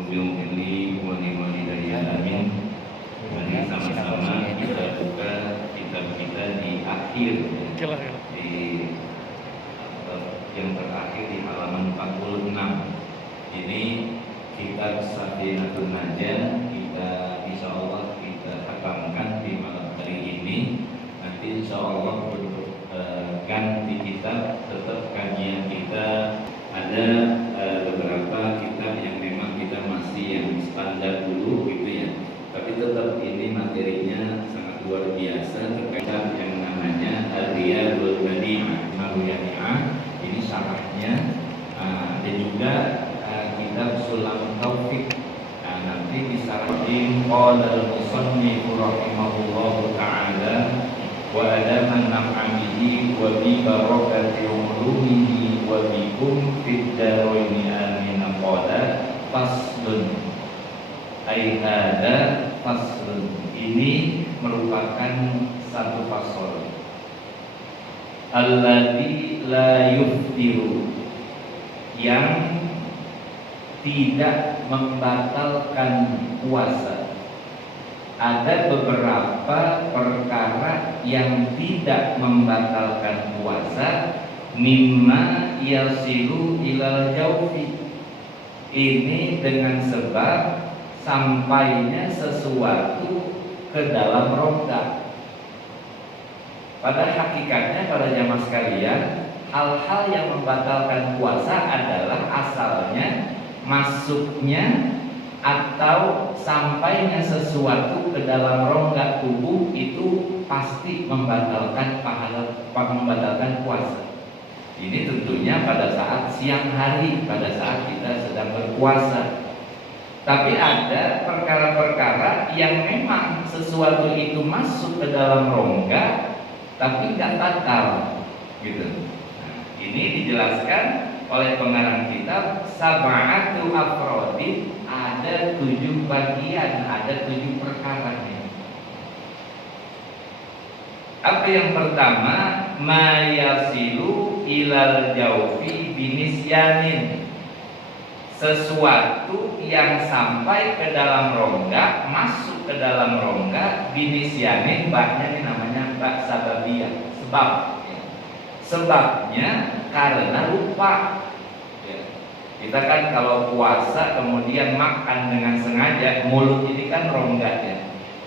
Rabbil li wa li walidayya amin. Mari sama-sama kita buka kitab kita di akhir di yang terakhir di halaman 46. Ini kitab Safinatul Najah. Kita insyaallah kita hatamkan di malam hari ini. Nanti insyaallah untuk ganti kitab, tetap kajian kita ada beberapa kitab yang memang kita masih yang standar dulu gitu ya. Tapi tetap ini materinya sangat luar biasa terkait yang namanya Riyadul Badi'ah. Ini syarahnya dan juga kitab Sulam Taufik. Nanti disarahin qala al-musannif rahimahullahu ta'ala wa adaman naf'amihi wa bi barakati ulumihi wa bikum fid daraini amin. Qala faslun ai hada faslun. Ini merupakan satu fasal alladzi la yuftiru, yang tidak membatalkan puasa. Ada beberapa perkara yang tidak membatalkan puasa, mimma yasilu ilal jaufi. Ini dengan sebab sampainya sesuatu ke dalam rongga. Pada hakikatnya para jamaah sekalian, hal-hal yang membatalkan puasa adalah asalnya masuknya atau sampainya sesuatu ke dalam rongga tubuh itu pasti membatalkan membatalkan puasa. Ini tentunya pada saat siang hari, pada saat kita sedang berpuasa. Tapi ada perkara-perkara yang memang sesuatu itu masuk ke dalam rongga tapi nggak batal, gitu. Nah, ini dijelaskan oleh pengarang kitab Sab'atu Afrodin, ada 7 bagian, ada 7 perkara. Apa yang pertama? Mayasilu ilal jaufi binisyanin, sesuatu yang sampai ke dalam rongga, masuk ke dalam rongga, binisyanin, baknya ini namanya bak sababiyah, sebab ya. Sebabnya karena lupa ya. Kita kan kalau puasa kemudian makan dengan sengaja, mulut ini kan rongga ya.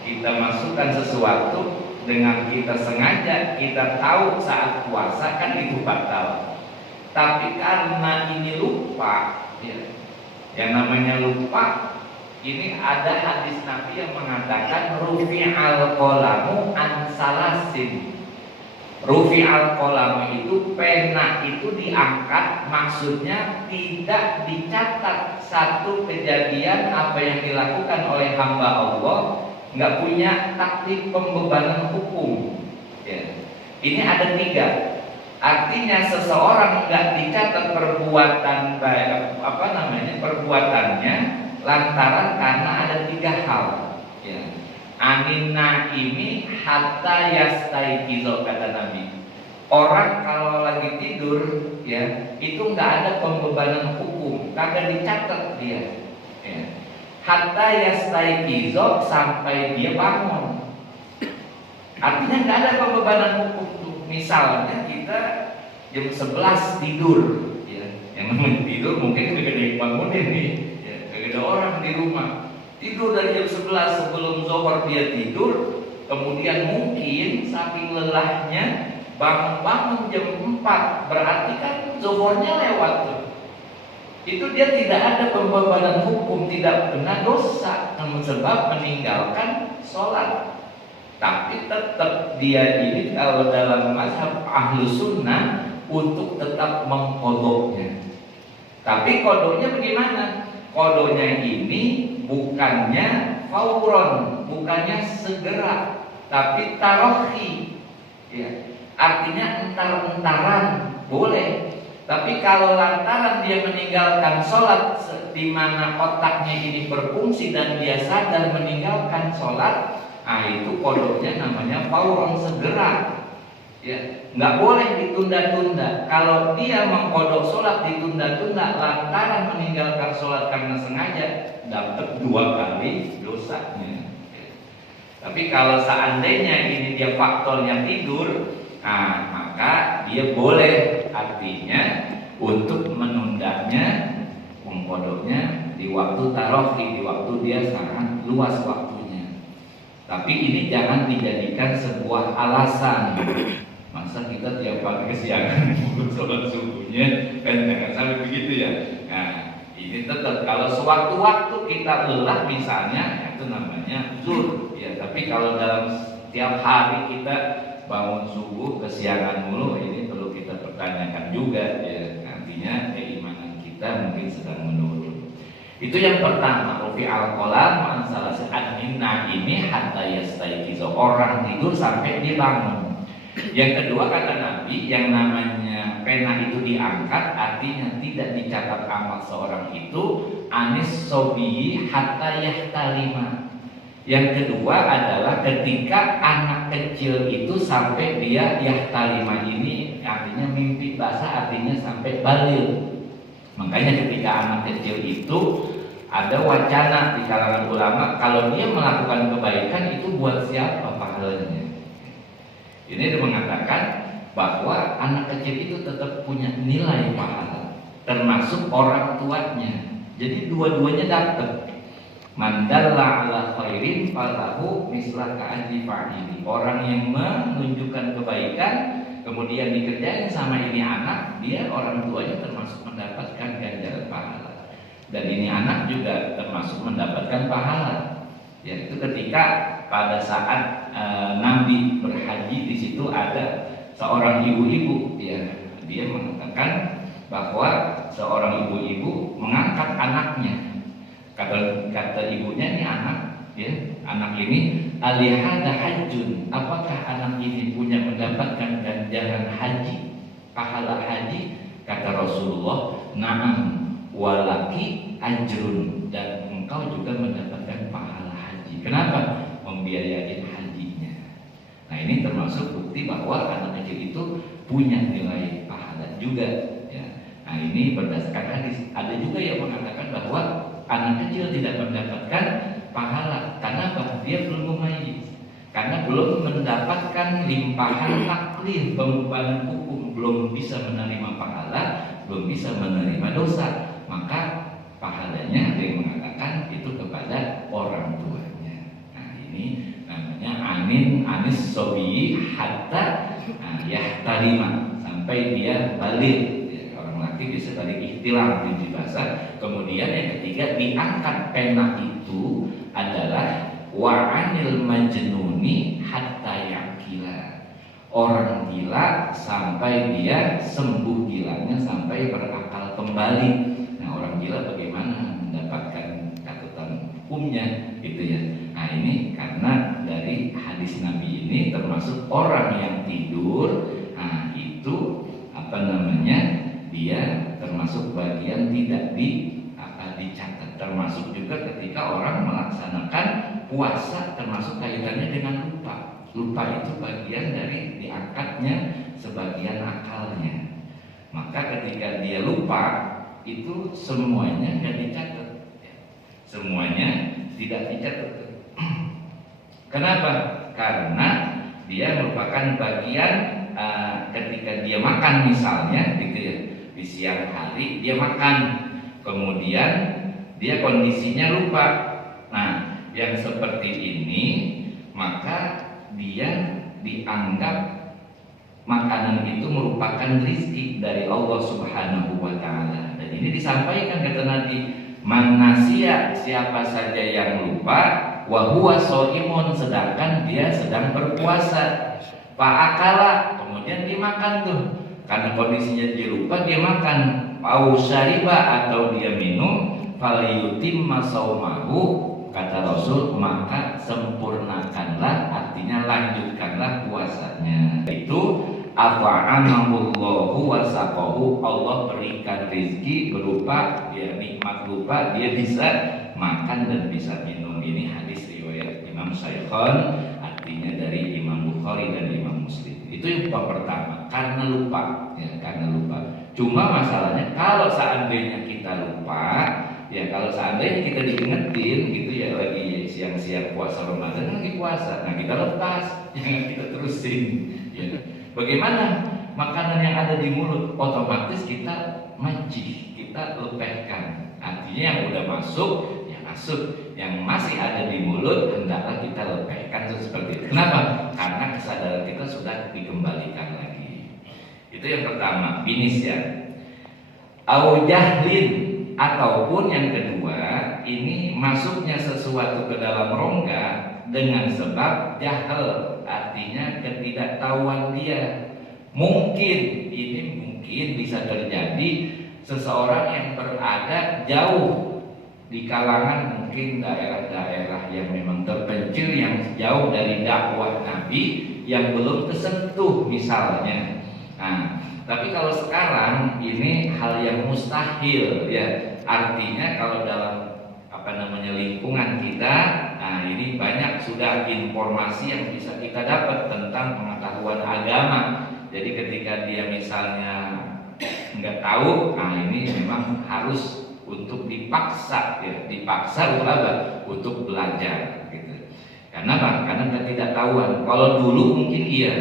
Kita masukkan sesuatu dengan kita sengaja, kita tahu saat puasa kan itu batal. Tapi karena ini lupa ya. Yang namanya lupa, ini ada hadis Nabi yang mengatakan rufi'al qalamu an salasin. Rufi'al qalamu itu pena itu diangkat, maksudnya tidak dicatat satu kejadian apa yang dilakukan oleh hamba Allah, nggak punya taktik pembebanan hukum ya. Ini ada 3. Artinya seseorang nggak dicatat perbuatannya lantaran karena ada 3 hal ya. Anin naimi hatta yastaiqizo, kata Nabi. Orang kalau lagi tidur ya, itu nggak ada pembebanan hukum, kagak dicatat dia ya. Hatta yastaiqizo, sampai dia bangun. Artinya nggak ada pembebanan hukum tuh. Misalnya kita jam 11 tidur ya. Yang namanya tidur mungkin kagak ada yang bangunin nih ya. Kagak ada orang di rumah. Tidur dari jam 11 sebelum zuhur dia tidur. Kemudian mungkin saking lelahnya bangun jam 4, berarti kan zuhurnya lewat tuh. Itu dia tidak ada pembebanan hukum, tidak kena dosa sebab meninggalkan sholat. Tapi tetap dia ini kalau dalam mazhab ahlu sunnah untuk tetap mengkodoknya. Tapi kodoknya bagaimana? Kodoknya ini bukannya fauron, bukannya segera, tapi tarohi ya. Artinya entar-entaran boleh. Tapi kalau lantaran dia meninggalkan sholat, di mana otaknya ini berfungsi dan dia sadar meninggalkan sholat, nah itu kodoknya namanya fauron, segera. Ya, nggak boleh ditunda-tunda. Kalau dia mengkodok sholat ditunda-tunda lantaran meninggalkan sholat karena sengaja, dapat 2 kali dosanya. Tapi kalau seandainya ini dia faktornya tidur, nah maka dia boleh, artinya untuk menundanya, mengkodoknya di waktu tarofi, di waktu dia sangat luas waktunya. Tapi ini jangan dijadikan sebuah alasan. Masa kita tiap pagi kesiangan sholat subuhnya, kan jangan sampai begitu ya. Nah, ini tetap kalau sewaktu-waktu kita lelah misalnya, itu namanya uzur ya. Tapi kalau dalam setiap hari kita bangun subuh kesiangan mulu, ini perlu kita pertanyakan juga ya. Artinya keimanan kita mungkin sedang menurun. Itu yang pertama, rufi al-qalam an salasi an-minna ini hatta yastaiqiza, orang tidur sampai dia bangun. Yang kedua kata Nabi, yang namanya pena itu diangkat, artinya tidak dicatat amal seorang itu anis sobiyi hatta yahtalima. Yang kedua adalah ketika anak kecil itu sampai dia yahtalima, ini artinya mimpi basah, artinya sampai baligh. Makanya ketika anak kecil itu ada wacana di kalangan ulama, kalau dia melakukan kebaikan itu buat siapa pahalanya? Ini mengatakan bahwa anak kecil itu tetap punya nilai pahala, termasuk orang tuanya. Jadi dua-duanya dapat. Mandalla ala khairin falahu misla ka'ajri fa'ili. Orang yang menunjukkan kebaikan kemudian dikerjain sama ini anak, dia orang tuanya termasuk mendapatkan ganjaran pahala. Dan ini anak juga termasuk mendapatkan pahala. Yaitu ketika pada saat Nabi berhaji, di situ ada seorang ibu-ibu, ya, dia mengatakan bahwa seorang ibu-ibu mengangkat anaknya. Kata ibunya, ini anak, ya, anak ini alihada hajjun, apakah anak ini punya mendapatkan ganjaran haji, pahala haji? Kata Rasulullah, na'am walaki ajrun, dan engkau juga mendapatkan pahala haji. Kenapa? Membiayai hajinya. Nah, ini termasuk bukti bahwa anak kecil itu punya nilai pahala juga ya. Nah, ini berdasarkan hadis. Ada juga yang mengatakan bahwa anak kecil tidak mendapatkan pahala. Karena apa? Dia belum mumayyiz. Karena belum mendapatkan limpahan taklif, pembebanan hukum, belum bisa menerima pahala, belum bisa menerima dosa. Maka pahalanya ada yang mengatakan itu kepada orang tuanya. Nah, ini namanya anis sobi hatta yahtalima, sampai dia balik. Orang laki bisa balik ihtilam di bahasa. Kemudian yang ketiga, diangkat pena itu adalah wa'anil majnuni hatta yakila. Orang gila sampai dia sembuh gilanya, sampai berakal kembali. Nah, orang gila bagaimana mendapatkan catatan hukumnya gitu ya. Nah, ini karena dari hadis Nabi ini termasuk orang yang tidur, nah itu apa namanya, dia termasuk bagian tidak dicatat. Termasuk juga ketika orang melaksanakan puasa, termasuk kaitannya dengan lupa. Lupa itu bagian dari diangkatnya sebagian akalnya. Maka ketika dia lupa, itu semuanya tidak dicatat. Semuanya tidak dicatat. Kenapa? Karena dia merupakan bagian ketika dia makan misalnya, gitu ya, di siang hari dia makan, kemudian dia kondisinya lupa. Nah, yang seperti ini maka dia dianggap makanan itu merupakan rizki dari Allah Subhanahu wa ta'ala. Dan ini disampaikan kata Nabi, man nasiya, siapa saja yang lupa, wa huwa shaimun, sedangkan dia sedang berpuasa, fa'akala, kemudian dia makan tuh, karena kondisinya dia lupa, dia makan, au syariba, atau dia minum, faliyutimma saumahu, kata Rasul, maka sempurnakanlah, artinya lanjutkanlah puasanya. Itu afa'anahullahu wasaqahu, Allah berikan rezeki berupa ya nikmat, berupa dia bisa makan dan bisa minum. Ini hadis riwayat Imam Syaikhan artinya dari Imam Bukhari dan Imam Muslim. Itu yang pertama, karena lupa, ya, karena lupa. Cuma masalahnya kalau seandainya kita lupa, ya kalau seandainya kita diingetin gitu ya, lagi siang-siang puasa Ramadan, lagi puasa, nah kita lepas, jangan kita terusin. Ya. Bagaimana makanan yang ada di mulut, otomatis kita mancing, kita lepehkan. Artinya yang udah masuk, ya masuk. Yang masih ada di mulut, hendaklah kita lepehkan seperti itu. Kenapa? Karena kesadaran kita sudah dikembalikan lagi. Itu yang pertama, binis ya. Au jahlin, ataupun yang kedua, ini masuknya sesuatu ke dalam rongga dengan sebab jahal, artinya ketidaktahuan dia. Mungkin bisa terjadi seseorang yang berada jauh di kalangan mungkin daerah-daerah yang memang terpencil, yang jauh dari dakwah Nabi, yang belum tersentuh misalnya. Nah, tapi kalau sekarang ini hal yang mustahil ya. Artinya kalau dalam lingkungan kita, nah ini banyak sudah informasi yang bisa kita dapat tentang pengetahuan agama. Jadi ketika dia misalnya nggak tahu, nah ini memang harus untuk dipaksa ya, dipaksa untuk apa? Untuk belajar gitu. Karena apa? Karena ketidaktahuan. Kalau dulu mungkin iya,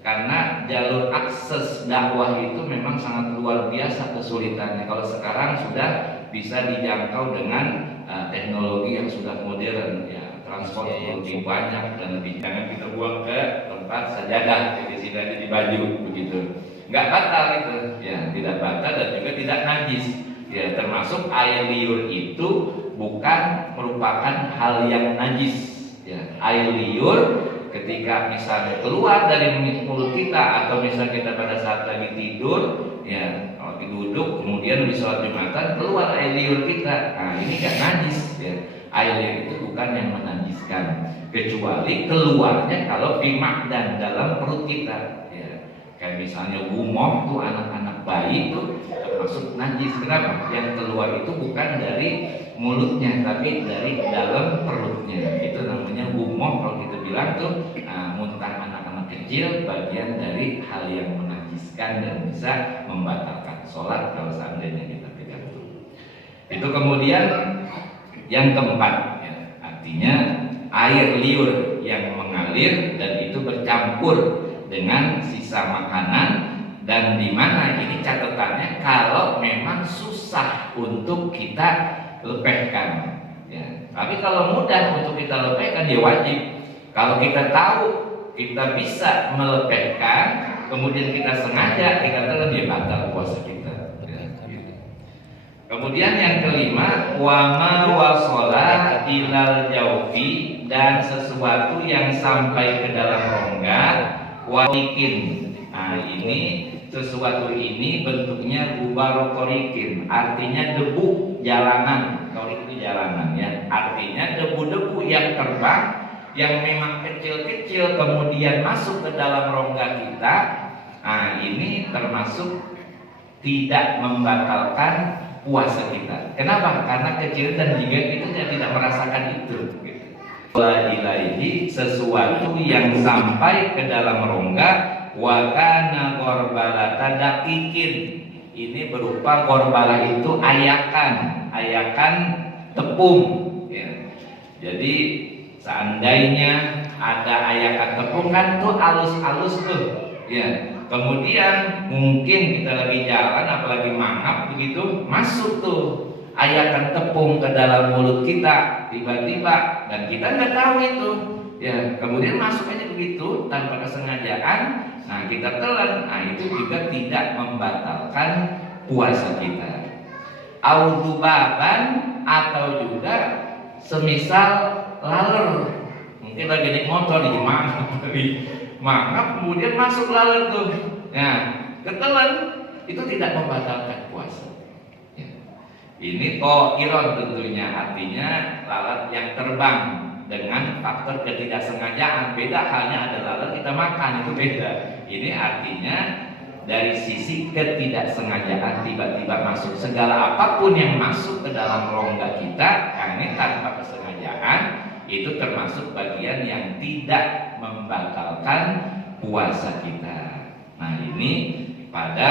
karena jalur akses dakwah itu memang sangat luar biasa kesulitannya. Kalau sekarang sudah bisa dijangkau dengan teknologi yang sudah modern ya, transport lebih banyak dan lebih, jangan kita buang ke tempat sajadah, jadi sini aja di baju begitu. Nggak batal itu ya, tidak batal dan juga tidak najis ya, termasuk air liur itu bukan merupakan hal yang najis ya. Air liur ketika misalnya keluar dari mulut kita, atau misalnya kita pada saat lagi tidur ya, kalau duduk kemudian di sholat Jumatan keluar air liur kita, nah ini nggak najis ya. Air liur itu bukan yang menajiskan, kecuali keluarnya kalau bimakdan dalam perut kita ya. Kayak misalnya gumoh tuh, anak-anak bayi itu termasuk najis. Kenapa? Yang keluar itu bukan dari mulutnya, tapi dari dalam perutnya. Itu namanya gumoh kalau kita bilang tuh, muntah anak-anak kecil, bagian dari hal yang menajiskan dan bisa membatalkan sholat kalau seandainya kita pegang itu. Itu kemudian yang keempat ya, artinya air liur yang mengalir dan itu bercampur dengan sisa makanan, dan di mana ini catatannya kalau memang susah untuk kita lepehkan ya. Tapi kalau mudah untuk kita lepehkan ya wajib. Kalau kita tahu kita bisa melepehkan, kemudian kita sengaja, kita telah dia batal puasa kita ya. Kemudian yang kelima, wama wasola ilal jaufi, dan sesuatu yang sampai ke dalam rongga, walikin. Nah ini sesuatu ini bentuknya gubar korikin, artinya debu jalanan. Korik itu jalanan ya, artinya debu-debu yang terbang, yang memang kecil-kecil kemudian masuk ke dalam rongga kita. Nah ini termasuk tidak membatalkan puasa kita. Kenapa? Karena kecil dan juga kita tidak merasakan itu. Ilaihi, sesuatu yang sampai ke dalam rongga, wa kana gorbalata dakikin. Ini berupa gorbala itu ayakan tepung ya. Jadi seandainya ada ayakan tepung kan tuh alus-alus tuh ya. Kemudian mungkin kita lagi jalan apalagi mangap begitu, masuk tuh ayakan tepung ke dalam mulut kita tiba-tiba, dan kita nggak tahu itu ya, kemudian masuk aja begitu tanpa kesengajaan, nah kita telan, nah itu juga tidak membatalkan puasa kita. Audubaban, atau juga semisal laler, mungkin lagi naik motor di mangap kemudian masuk laler tuh, nah ketelan, itu tidak membatalkan puasa. Ini to'iron tentunya, artinya lalat yang terbang dengan faktor ketidaksengajaan. Beda halnya ada lalat kita makan, itu beda. Ini artinya dari sisi ketidaksengajaan, tiba-tiba masuk. Segala apapun yang masuk ke dalam rongga kita, ini tanpa kesengajaan, itu termasuk bagian yang tidak membatalkan puasa kita. Nah, ini pada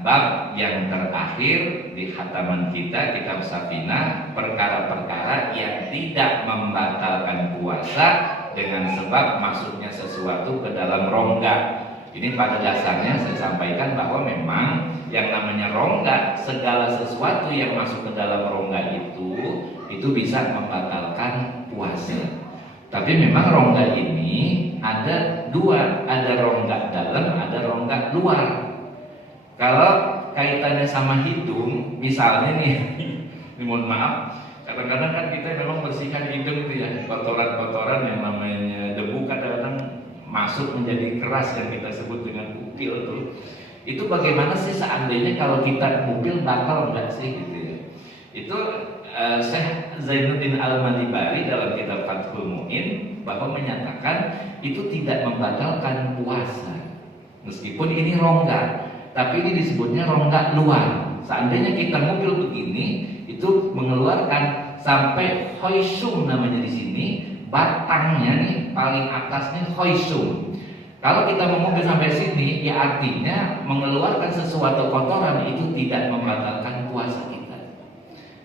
bab yang terakhir di khataman kita, kitab Safinah, perkara-perkara yang tidak membatalkan puasa dengan sebab masuknya sesuatu ke dalam rongga. Ini pada dasarnya saya sampaikan bahwa memang yang namanya rongga, segala sesuatu yang masuk ke dalam rongga itu bisa membatalkan puasa. Tapi memang rongga ini ada dua, ada rongga dalam, ada rongga luar. Kalau kaitannya sama hidung, misalnya nih, mohon maaf, kadang-kadang kan kita memang bersihkan hidung itu ya, kotoran-kotoran yang namanya debu kadang-kadang masuk menjadi keras yang kita sebut dengan upil tuh. Itu bagaimana sih seandainya kalau kita upil batal enggak sih gitu ya? Itu Syekh Zainuddin Al-Malibari dalam kitab Fathul Mu'in bahwa menyatakan itu tidak membatalkan puasa. Meskipun ini rongga, tapi ini disebutnya rongga luar. Seandainya kita ngupil begini, itu mengeluarkan sampai khoisum namanya di sini, batangnya nih paling atasnya khoisum. Kalau kita mengupil sampai sini, ya artinya mengeluarkan sesuatu kotoran itu tidak membatalkan puasa kita.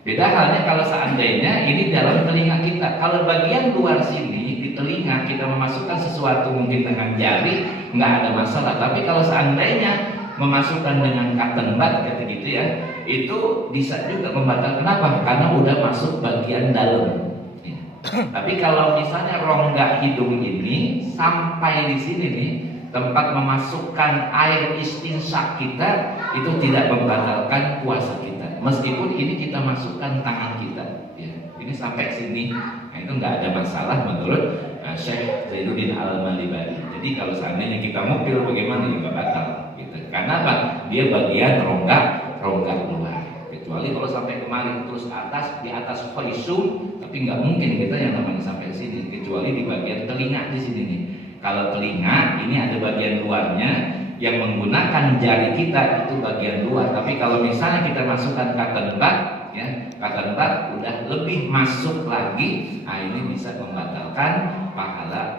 Beda halnya kalau seandainya ini dalam telinga kita. Kalau bagian luar sini di telinga kita memasukkan sesuatu mungkin dengan jari, nggak ada masalah. Tapi kalau seandainya memasukkan dengan cotton bud kata gitu ya, itu bisa juga membatalkan. Kenapa? Karena udah masuk bagian dalam. Tapi kalau misalnya rongga hidung ini sampai di sini nih, tempat memasukkan air istinsyak kita, itu tidak membatalkan puasa kita. Meskipun ini kita masukkan tangan kita, ya. Ini sampai sini, nah itu nggak ada masalah menurut Syekh Zainuddin Al-Malibari. Jadi kalau seandainya kita mupil bagaimana ya nggak batal, gitu. Karena apa? Dia bagian rongga luar. Kecuali kalau sampai kemarin terus atas, di atas khoisum, tapi nggak mungkin kita yang namanya sampai sini, kecuali di bagian telinga di sini nih. Kalau telinga ini ada bagian luarnya yang menggunakan jari kita itu bagian luar. Tapi kalau misalnya kita masukkan cotton bud, ya cotton bud udah lebih masuk lagi, nah ini bisa membatalkan pahala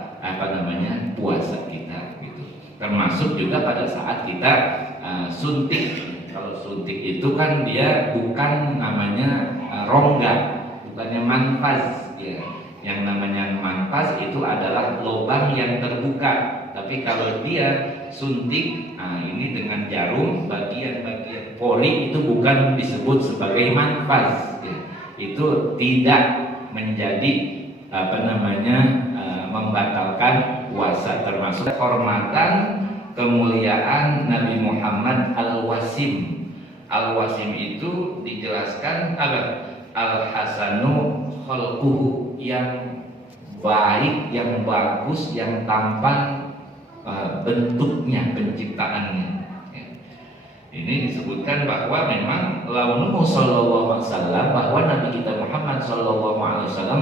puasa kita gitu. Termasuk juga pada saat kita suntik. Kalau suntik itu kan dia bukan namanya rongga, bukannya manfaz ya. Yang namanya manfaz itu adalah lubang yang terbuka. Tapi kalau dia suntik, nah ini dengan jarum, bagian-bagian pori itu bukan disebut sebagai manfaz ya. Itu tidak menjadi membatalkan puasa. Termasuk kehormatan kemuliaan Nabi Muhammad Al-Wasim. Al-Wasim itu dijelaskan Al-Hasanu khalquhu, yang baik, yang bagus, yang tampan bentuknya, penciptaannya. Ya. Ini disebutkan bahwa memang launuhu sallallahu alaihi wasallam, bahwa Nabi kita Muhammad sallallahu alaihi wasallam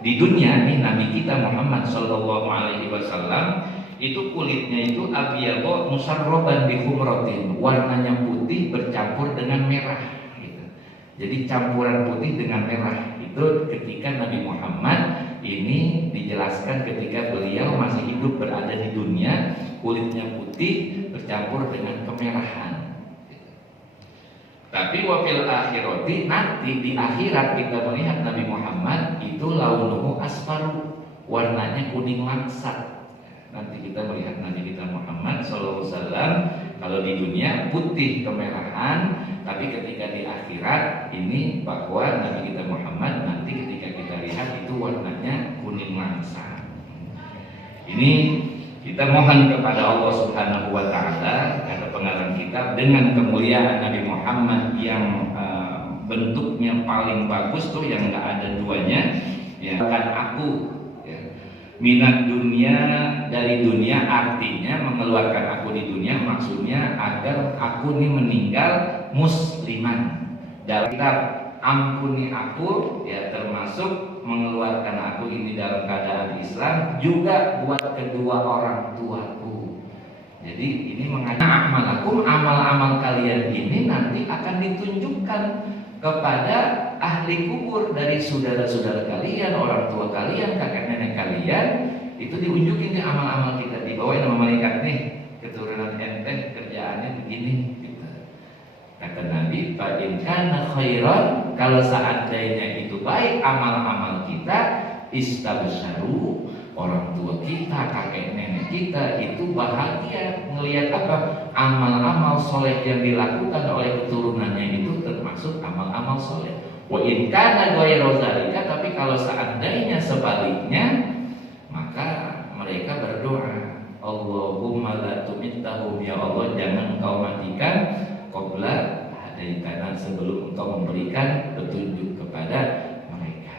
di dunia nih Nabi kita Muhammad sallallahu alaihi wasallam itu kulitnya itu abyadhu musarroban bi humratin, warnanya putih bercampur dengan merah gitu. Jadi campuran putih dengan merah itu ketika Nabi Muhammad ini dijelaskan ketika beliau masih hidup berada di dunia, kulitnya putih bercampur dengan kemerahan gitu. Tapi wafil akhirati, nanti di akhirat kita melihat Nabi Muhammad itu launuhu asfaru, warnanya kuning langsat. Nanti kita melihat Nabi kita Muhammad SAW kalau di dunia putih kemerahan, tapi ketika di akhirat ini bahwa Nabi kita Muhammad nanti ketika kita lihat itu warnanya kuning langsat. Ini kita mohon kepada Allah Subhanahu wa Ta'ala karena pengarang kitab dengan kemuliaan Nabi Muhammad yang bentuknya paling bagus tuh, yang nggak ada duanya, ya kan aku minat dunia, dari dunia, artinya mengeluarkan aku di dunia, maksudnya agar aku ini meninggal musliman. Dalam kitab ampuni aku, ya termasuk mengeluarkan aku ini dalam keadaan Islam, juga buat kedua orang tuaku. Jadi ini mengatakan amalakum, amal-amal kalian ini nanti akan ditunjukkan kepada ahli kubur dari saudara-saudara kalian, orang tua kalian, kakek nenek kalian. Itu diunjukin ke amal-amal kita, dibawain sama malaikat nih, keturunan ente kerjaannya begini gitu. Kata Nabi, fa in kana khairan, kalau seandainya itu baik amal-amal kita, istabsyaru, orang tua kita, kakek nenek kita itu bahagia ngelihat apa? Amal-amal soleh yang dilakukan oleh keturunannya itu termasuk amal-amal soleh. Wa in kana ghairu zalika, tapi kalau seandainya sebaliknya, maka mereka berdoa, Allahumma la tumittahum, ya Allah jangan engkau matikan qabla hadaitana, sebelum engkau memberikan petunjuk kepada mereka.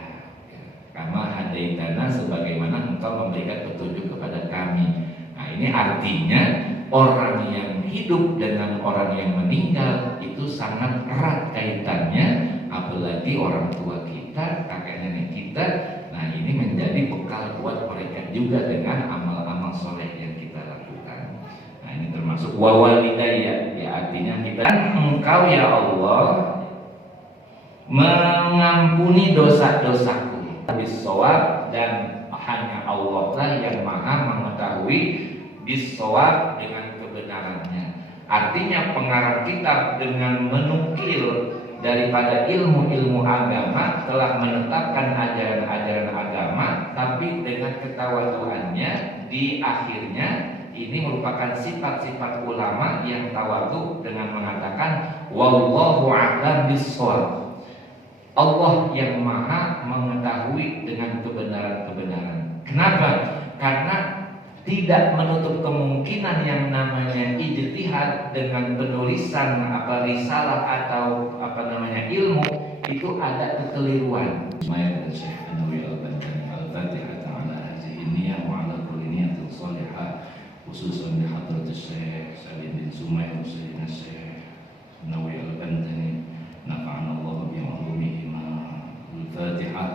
Kama hadaitana, sebagaimana engkau memberikan petunjuk kepada kami. Nah, ini artinya orang yang hidup dengan orang yang meninggal itu sangat erat kaitannya, apalagi orang tua kita, kakek nenek kita. Nah, ini menjadi bekal buat mereka juga dengan amal-amal soleh yang kita lakukan. Nah, ini termasuk wawalidayya, ya artinya kita, engkau ya Allah mengampuni dosa-dosaku bisawab, dan hanya Allah lah yang maha mengetahui bisawab dengan kebenarannya. Artinya pengarang kitab dengan menukil daripada ilmu-ilmu agama telah menetapkan ajaran-ajaran agama, tapi dengan ketawaduannya di akhirnya ini merupakan sifat-sifat ulama yang tawadhu dengan mengatakan wallahu a'lam bissawab. Allah yang maha mengetahui dengan kebenaran-kebenaran. Kenapa? Karena tidak menutup kemungkinan yang namanya ijtihad dengan penulisan risalah atau ilmu itu ada kekeliruan. Al-Fatihah ala hadhihi niyyah wa ala kulli niyatin shalihah, khususan di hadratus Syekh Salim bin Sumayr Sayyidina Syekh Nawawi Al-Bantani, nafa'ana Allah bi ma'lumihi. Al-Fatihah.